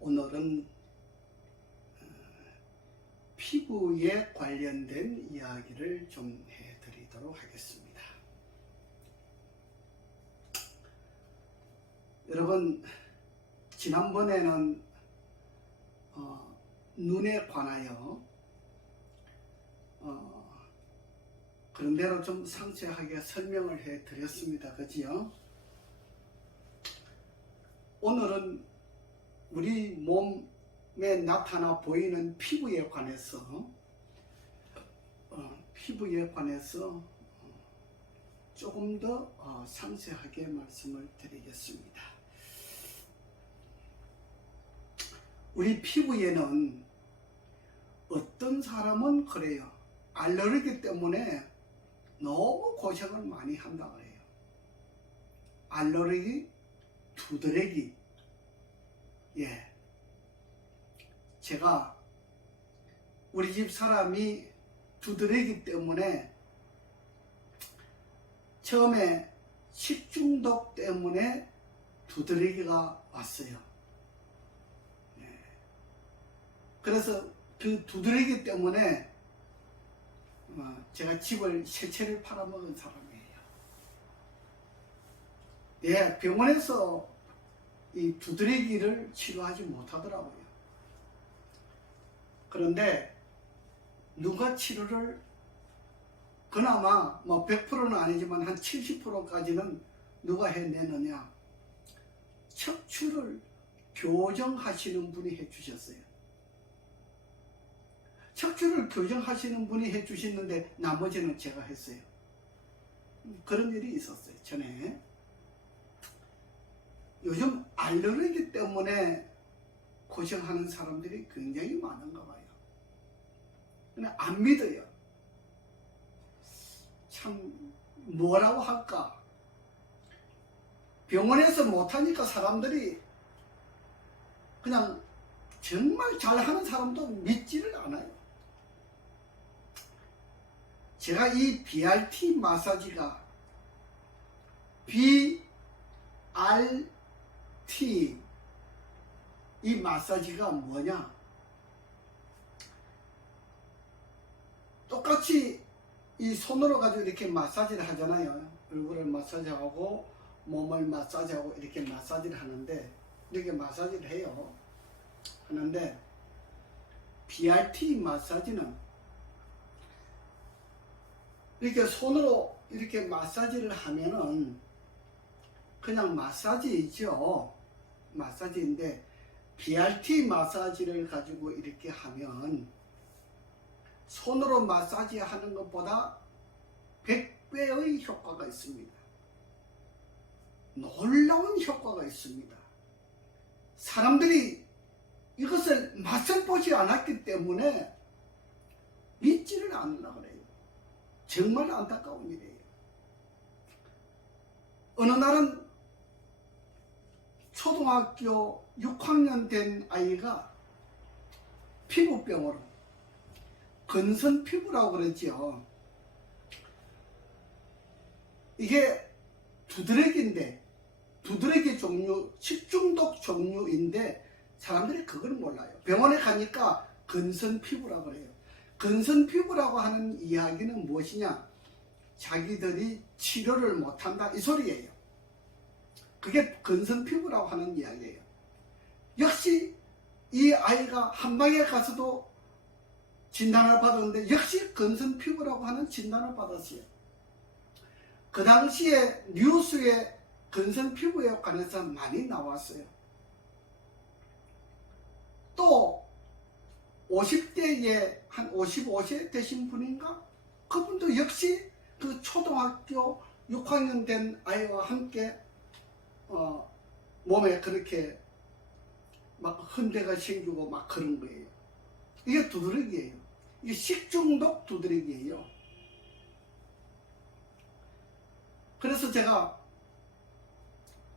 오늘은 피부에 관련된 이야기를 좀 해드리도록 하겠습니다. 여러분, 지난번에는 눈에 관하여 그런 대로 좀 상세하게 설명을 해드렸습니다. 그지요? 오늘은 우리 몸에 나타나 보이는 피부에 관해서 조금 더 상세하게 말씀을 드리겠습니다. 우리 피부에는 어떤 사람은 그래요. 알레르기 때문에 너무 고생을 많이 한다 그래요. 알레르기, 두드러기. 예. 제가 우리 집 사람이 두드러기 때문에 처음에 식중독 때문에 두드러기가 왔어요. 예. 그래서 그 두드러기 때문에 제가 집을 세 채를 팔아먹은 사람이에요. 예, 병원에서 이 두드러기를 치료하지 못하더라고요. 그런데 누가 치료를 그나마 100%는 아니지만 한 70%까지는 누가 해내느냐? 척추를 교정하시는 분이 해주셨어요. 척추를 교정하시는 분이 해주시는데 나머지는 제가 했어요. 그런 일이 있었어요, 전에. 요즘 알레르기 때문에 고생하는 사람들이 굉장히 많은가 봐요. 근데 안 믿어요. 참 뭐라고 할까? 병원에서 못하니까 사람들이 그냥 정말 잘하는 사람도 믿지를 않아요. 제가 이 BRT 마사지가 BRT 이 마사지가 뭐냐? 똑같이 이 손으로 가지고 이렇게 마사지를 하잖아요. 얼굴을 마사지하고 몸을 마사지하고 이렇게 마사지를 하는데, 이렇게 마사지를 해요. 하는데 BRT 마사지는 이렇게 손으로 이렇게 마사지를 하면은 그냥 마사지이죠. 마사지인데 BRT 마사지를 가지고 이렇게 하면 손으로 마사지 하는 것보다 100배의 효과가 있습니다. 놀라운 효과가 있습니다. 사람들이 이것을 맛을 보지 않았기 때문에 믿지를 않으려고 그래요. 정말 안타까운 일이에요. 어느 날은 초등학교 6학년 된 아이가 피부병으로, 건선 피부라고 그러죠. 이게 두드러기인데, 두드러기 종류, 식중독 종류인데 사람들이 그걸 몰라요. 병원에 가니까 건선 피부라고 그래요. 건선 피부라고 하는 이야기는 무엇이냐? 자기들이 치료를 못한다, 이 소리예요. 그게 건선 피부라고 하는 이야기예요. 역시 이 아이가 한방에 가서도 진단을 받았는데 역시 건선 피부라고 하는 진단을 받았어요. 그 당시에 뉴스에 건선 피부에 관해서 많이 나왔어요. 또 50대에 한 55세 되신 분인가? 그분도 역시 그 초등학교 6학년 된 아이와 함께 몸에 그렇게 막 흔대가 생기고 막 그런 거예요. 이게 두드러기예요. 이게 식중독 두드러기예요. 그래서 제가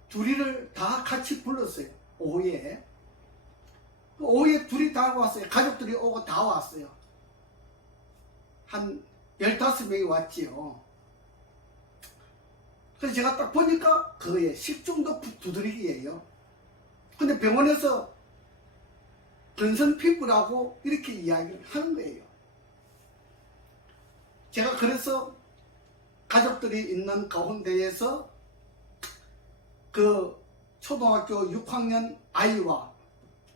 둘이를 다 같이 불렀어요. 오후에 둘이 다 왔어요. 가족들이 오고 다 왔어요. 한 15명이 왔지요. 그래서 제가 딱 보니까 그거에 식중독 두드리기예요. 근데 병원에서 건선 피부라고 이렇게 이야기를 하는 거예요. 제가 그래서 가족들이 있는 가운데에서 그 초등학교 6학년 아이와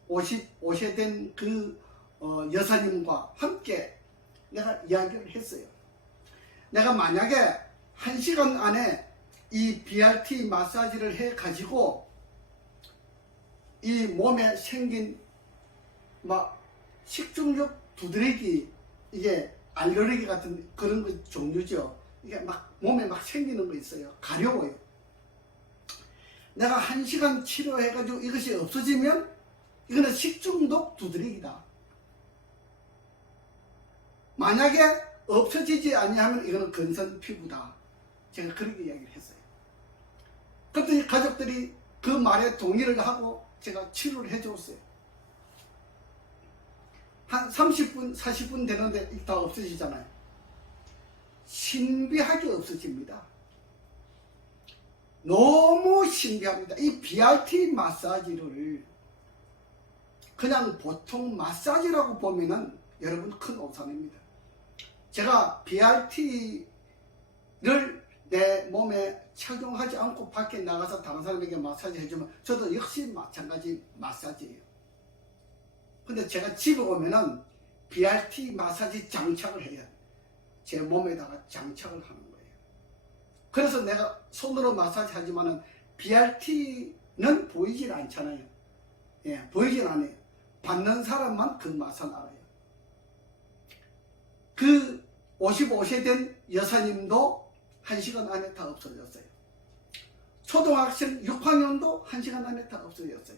55세 된 그 여사님과 함께 내가 이야기를 했어요. 내가 만약에 1시간 안에 이 BRT 마사지를 해 가지고 이 몸에 생긴 막 식중독 두드러기, 이게 알레르기 같은 그런 거 종류죠. 이게 막 몸에 막 생기는 거 있어요. 가려워요. 내가 1시간 치료해 가지고 이것이 없어지면 이거는 식중독 두드러기다. 만약에 없어지지 아니하면 이거는 건선 피부다. 제가 그렇게 이야기를 했어요. 그랬더니 가족들이 그 말에 동의를 하고 제가 치료를 해줬어요. 한 30분, 40분 되는데 다 없어지잖아요. 신비하게 없어집니다. 너무 신비합니다. 이 BRT 마사지를 그냥 보통 마사지라고 보면은 여러분 큰 오산입니다. 제가 BRT를 내 몸에 착용하지 않고 밖에 나가서 다른 사람에게 마사지 해주면 저도 역시 마찬가지 마사지예요. 근데 제가 집에 오면은 BRT 마사지 장착을 해요. 제 몸에다가 장착을 하는 거예요. 그래서 내가 손으로 마사지 하지만은 BRT는 보이질 않잖아요. 예, 보이진 않아요. 받는 사람만 그 맛을 알아요. 그 55세 된 여사님도 1시간 안에 다 없어졌어요. 초등학생 6학년도 1시간 안에 다 없어졌어요.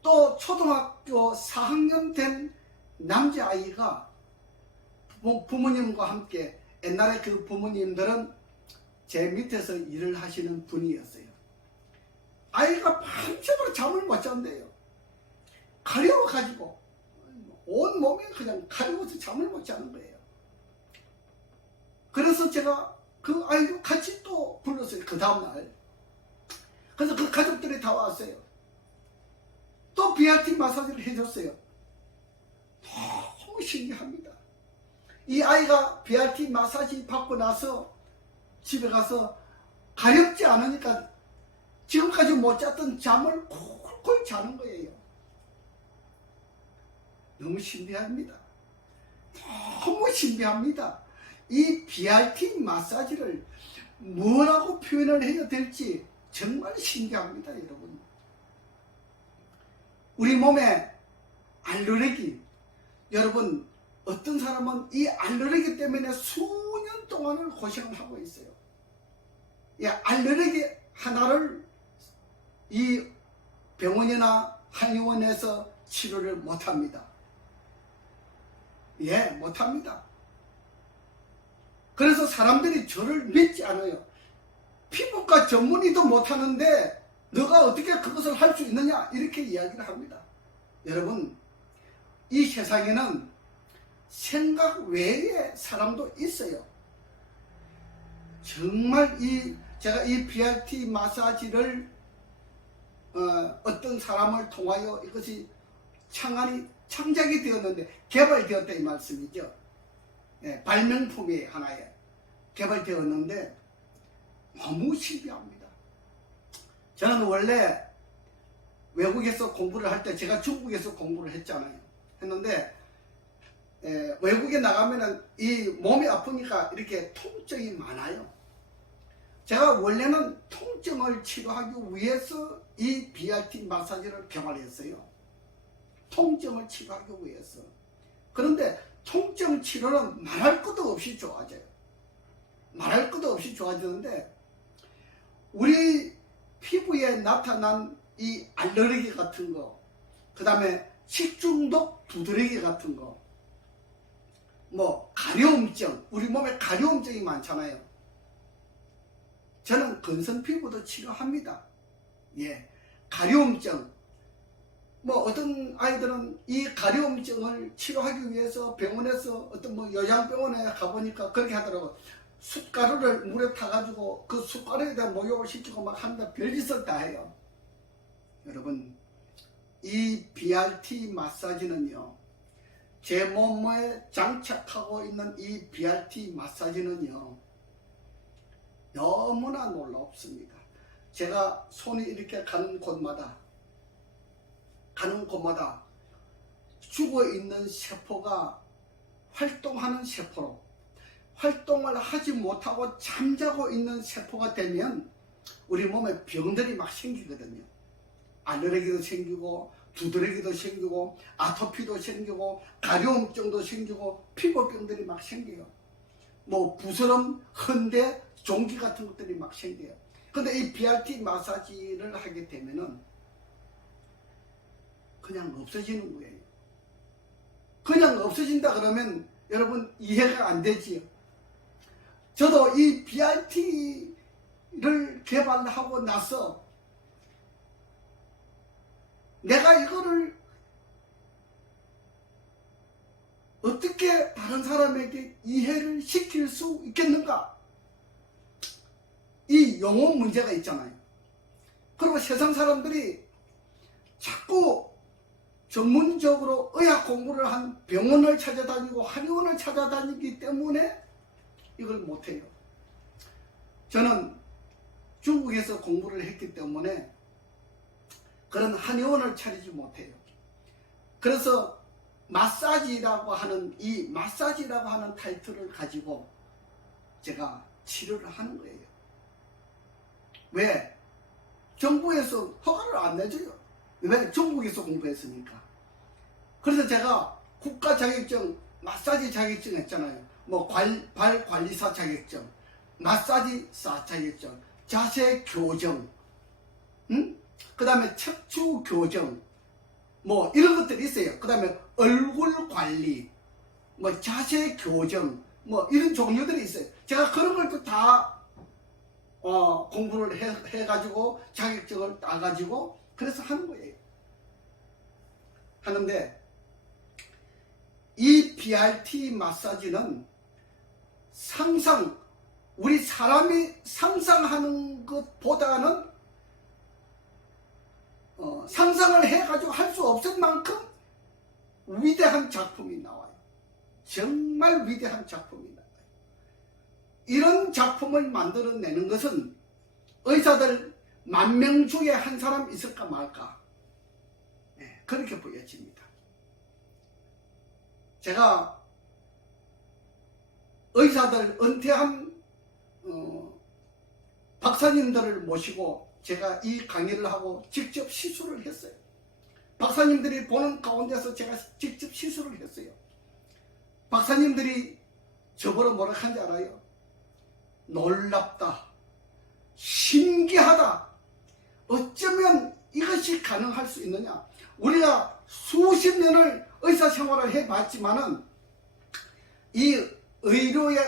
또 초등학교 4학년 된 남자아이가 부모님과 함께, 옛날에 그 부모님들은 제 밑에서 일을 하시는 분이었어요. 아이가 밤새도록 잠을 못 잔대요. 가려워가지고 온 몸이 그냥 가려워서 잠을 못 자는 거예요. 그래서 제가 그 아이도 같이 또 불렀어요. 그 다음날. 그래서 그 가족들이 다 왔어요. 또 BRT 마사지를 해줬어요. 너무 신기합니다. 이 아이가 BRT 마사지 받고 나서 집에 가서 가렵지 않으니까 지금까지 못 잤던 잠을 콜콜 자는 거예요. 너무 신비합니다. 너무 신비합니다. 이 BRT 마사지를 뭐라고 표현을 해야 될지 정말 신기합니다, 여러분. 우리 몸에 알레르기, 여러분 어떤 사람은 이 알레르기 때문에 수년 동안을 고생을 하고 있어요. 이 알레르기 하나를 이 병원이나 한의원에서 치료를 못합니다. 예, 못합니다. 그래서 사람들이 저를 믿지 않아요. 피부과 전문의도 못하는데 너가 어떻게 그것을 할 수 있느냐, 이렇게 이야기를 합니다. 여러분, 이 세상에는 생각 외의 사람도 있어요. 정말 제가 이 BRT 마사지를 어떤 사람을 통하여 이것이 창작이 되었는데, 개발되었다 이 말씀이죠. 예, 발명품이 하나에 개발되었는데 너무 신기합니다. 저는 원래 외국에서 공부를 할 때, 제가 중국에서 공부를 했잖아요. 했는데 외국에 나가면은 이 몸이 아프니까 이렇게 통증이 많아요. 제가 원래는 통증을 치료하기 위해서 이 BRT 마사지를 개발했어요. 통증을 치료하기 위해서. 그런데 통증 치료는 말할 것도 없이 좋아져요. 말할 것도 없이 좋아지는데, 우리 피부에 나타난 이 알레르기 같은 거, 그 다음에 식중독 두드러기 같은 거, 뭐 가려움증, 우리 몸에 가려움증이 많잖아요. 저는 건선 피부도 치료합니다. 예, 가려움증. 뭐 어떤 아이들은 이 가려움증을 치료하기 위해서 병원에서 어떤 뭐 요양병원에 가보니까 그렇게 하더라고요. 숯가루를 물에 타가지고 그 숯가루에다 목욕을 시키고 막 한다 별짓을 다 해요. 여러분, 이 BRT 마사지는요, 제 몸에 장착하고 있는 이 BRT 마사지는요, 너무나 놀랍습니다. 제가 손이 이렇게 가는 곳마다 죽어있는 세포가 활동하는 세포로, 활동을 하지 못하고 잠자고 있는 세포가 되면 우리 몸에 병들이 막 생기거든요. 알레르기도 생기고 두드러기도 생기고 아토피도 생기고 가려움증도 생기고 피부병들이 막 생겨요. 뭐 부스럼, 헌데, 종기 같은 것들이 막 생겨요. 근데 이 BRT 마사지를 하게 되면은 그냥 없어지는 거예요. 그냥 없어진다 그러면 여러분 이해가 안 되지요. 저도 이 BRT를 개발하고 나서 내가 이거를 어떻게 다른 사람에게 이해를 시킬 수 있겠는가? 이 용어 문제가 있잖아요. 그리고 세상 사람들이 자꾸 전문적으로 의학 공부를 한 병원을 찾아다니고 한의원을 찾아다니기 때문에 이걸 못해요. 저는 중국에서 공부를 했기 때문에 그런 한의원을 차리지 못해요. 그래서 마사지라고 하는 타이틀을 가지고 제가 치료를 하는 거예요. 왜? 정부에서 허가를 안 내줘요. 왜? 중국에서 공부했으니까. 그래서 제가 국가 자격증, 마사지 자격증 했잖아요. 뭐 발 관리사 자격증, 마사지사 자격증, 자세 교정, 그 다음에 척추 교정, 뭐 이런 것들이 있어요. 그 다음에 얼굴 관리, 뭐 자세 교정, 뭐 이런 종류들이 있어요. 제가 그런 걸 또 다 공부를 해가지고 자격증을 따가지고 그래서 하는 거예요. 하는데 이 BRT 마사지는 우리 사람이 상상하는 것보다는 상상을 해가지고 할 수 없을 만큼 위대한 작품이 나와요. 정말 위대한 작품이 나와요. 이런 작품을 만들어내는 것은 의사들 10,000명 중에 한 사람 있을까 말까, 네, 그렇게 보여집니다. 제가 의사들 은퇴한 박사님들을 모시고 제가 이 강의를 하고 직접 시술을 했어요. 박사님들이 보는 가운데서 제가 직접 시술을 했어요. 박사님들이 저보러 뭐라 한지 알아요? 놀랍다, 신기하다, 어쩌면 이것이 가능할 수 있느냐. 우리가 수십 년을 의사 생활을 해봤지만은 이 의료에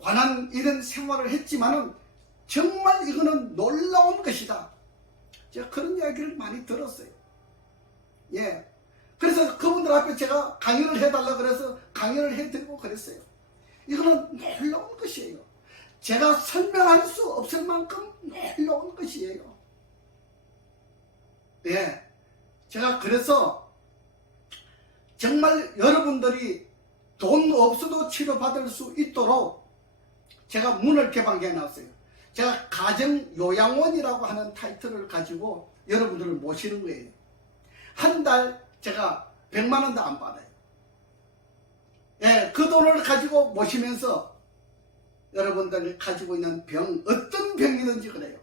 관한 이런 생활을 했지만은 정말 이거는 놀라운 것이다. 제가 그런 이야기를 많이 들었어요. 예. 그래서 그분들 앞에 제가 강의를 해달라 그래서 강의를 해드리고 그랬어요. 이거는 놀라운 것이에요. 제가 설명할 수 없을 만큼 놀라운 것이에요. 예. 제가 그래서 정말 여러분들이 돈 없어도 치료받을 수 있도록 제가 문을 개방해 놨어요. 제가 가정요양원이라고 하는 타이틀을 가지고 여러분들을 모시는 거예요. 한 달 제가 100만 원도 안 받아요. 예, 그 돈을 가지고 모시면서 여러분들이 가지고 있는 병, 어떤 병이든지 그래요.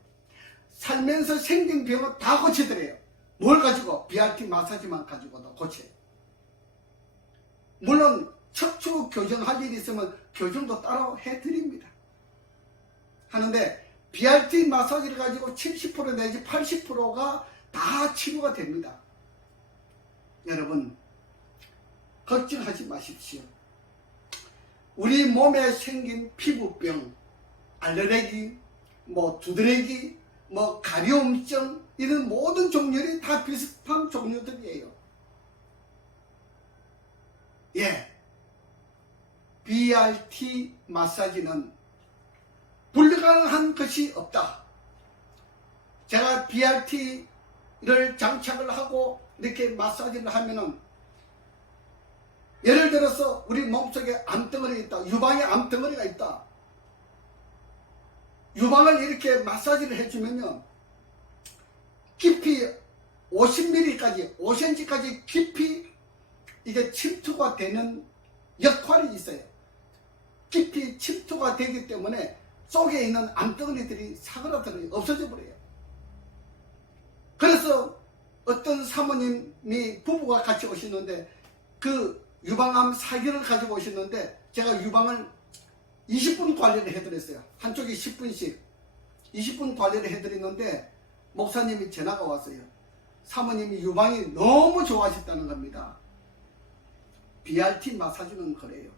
살면서 생긴 병은 다 고치더래요. 뭘 가지고? BRT 마사지만 가지고도 고쳐요. 물론 척추 교정할 일이 있으면 교정도 따로 해드립니다. 하는데 BRT 마사지를 가지고 70% 내지 80%가 다 치료가 됩니다. 여러분 걱정하지 마십시오. 우리 몸에 생긴 피부병, 알레르기, 뭐 두드러기, 뭐 가려움증, 이런 모든 종류들이 다 비슷한 종류들이에요. 예. BRT 마사지는 불가능한 것이 없다. 제가 BRT를 장착을 하고 이렇게 마사지를 하면은, 예를 들어서 우리 몸속에 암덩어리가 있다. 유방에 암덩어리가 있다. 유방을 이렇게 마사지를 해주면요, 깊이 50mm까지 5cm까지 깊이 이게 침투가 되는 역할이 있어요. 깊이 침투가 되기 때문에 속에 있는 암덩어리들이 사그라들어요. 없어져 버려요. 그래서 어떤 사모님이 부부가 같이 오시는데, 그 유방암 사기를 가지고 오시는데, 제가 유방을 20분 관리를 해드렸어요. 한쪽에 10분씩 20분 관리를 해드리는데, 목사님이 전화가 왔어요. 사모님이 유방이 너무 좋아하셨다는 겁니다. BRT 마사지는 그래요.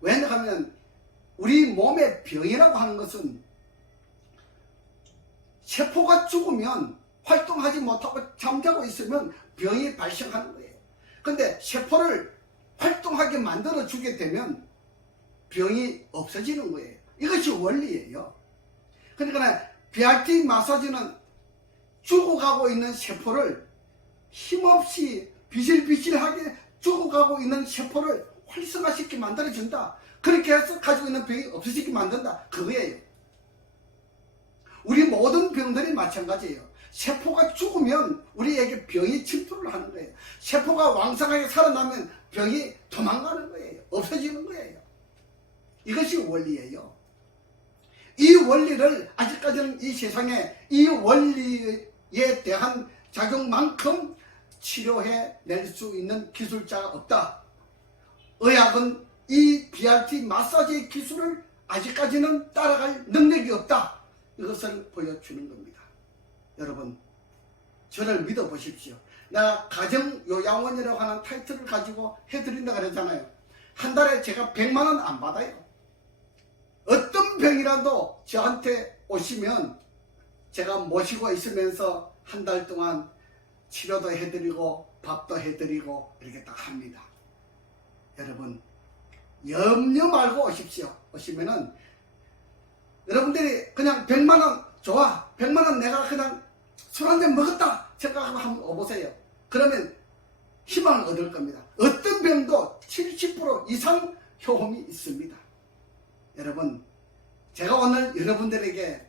왜냐하면 우리 몸의 병이라고 하는 것은 세포가 죽으면, 활동하지 못하고 잠자고 있으면 병이 발생하는 거예요. 근데 세포를 활동하게 만들어 주게 되면 병이 없어지는 거예요. 이것이 원리예요. 그러니까 BRT 마사지는 죽어가고 있는 세포를 힘없이 비실비실하게 죽어가고 있는 세포를 활성화시키게 만들어준다. 그렇게 해서 가지고 있는 병이 없어지게 만든다. 그거예요. 우리 모든 병들이 마찬가지예요. 세포가 죽으면 우리에게 병이 침투를 하는 거예요. 세포가 왕성하게 살아나면 병이 도망가는 거예요. 없어지는 거예요. 이것이 원리예요. 이 원리를 아직까지는 이 세상에 이 원리에 대한 작용만큼 치료해 낼 수 있는 기술자가 없다. 의학은 이 BRT 마사지 기술을 아직까지는 따라갈 능력이 없다. 이것을 보여주는 겁니다. 여러분, 저를 믿어보십시오. 나 가정요양원이라고 하는 타이틀을 가지고 해드린다 그랬잖아요. 한 달에 제가 100만원 안 받아요. 어떤 병이라도 저한테 오시면 제가 모시고 있으면서 한 달 동안 치료도 해드리고 밥도 해드리고 이렇게 딱 합니다. 여러분, 염려 말고 오십시오. 오시면은 여러분들이 그냥 100만원 좋아, 100만원 내가 그냥 술 한잔 먹었다 생각하고 한번 오보세요. 그러면 희망을 얻을 겁니다. 어떤 병도 70% 이상 효험이 있습니다. 여러분, 제가 오늘 여러분들에게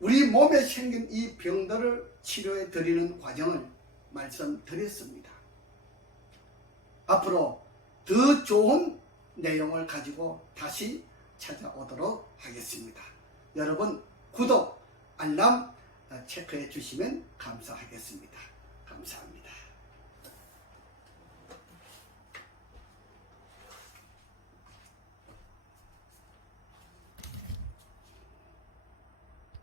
우리 몸에 생긴 이 병들을 치료해 드리는 과정을 말씀드렸습니다. 앞으로 더 좋은 내용을 가지고 다시 찾아오도록 하겠습니다. 여러분, 구독, 알람 체크해 주시면 감사하겠습니다. 감사합니다.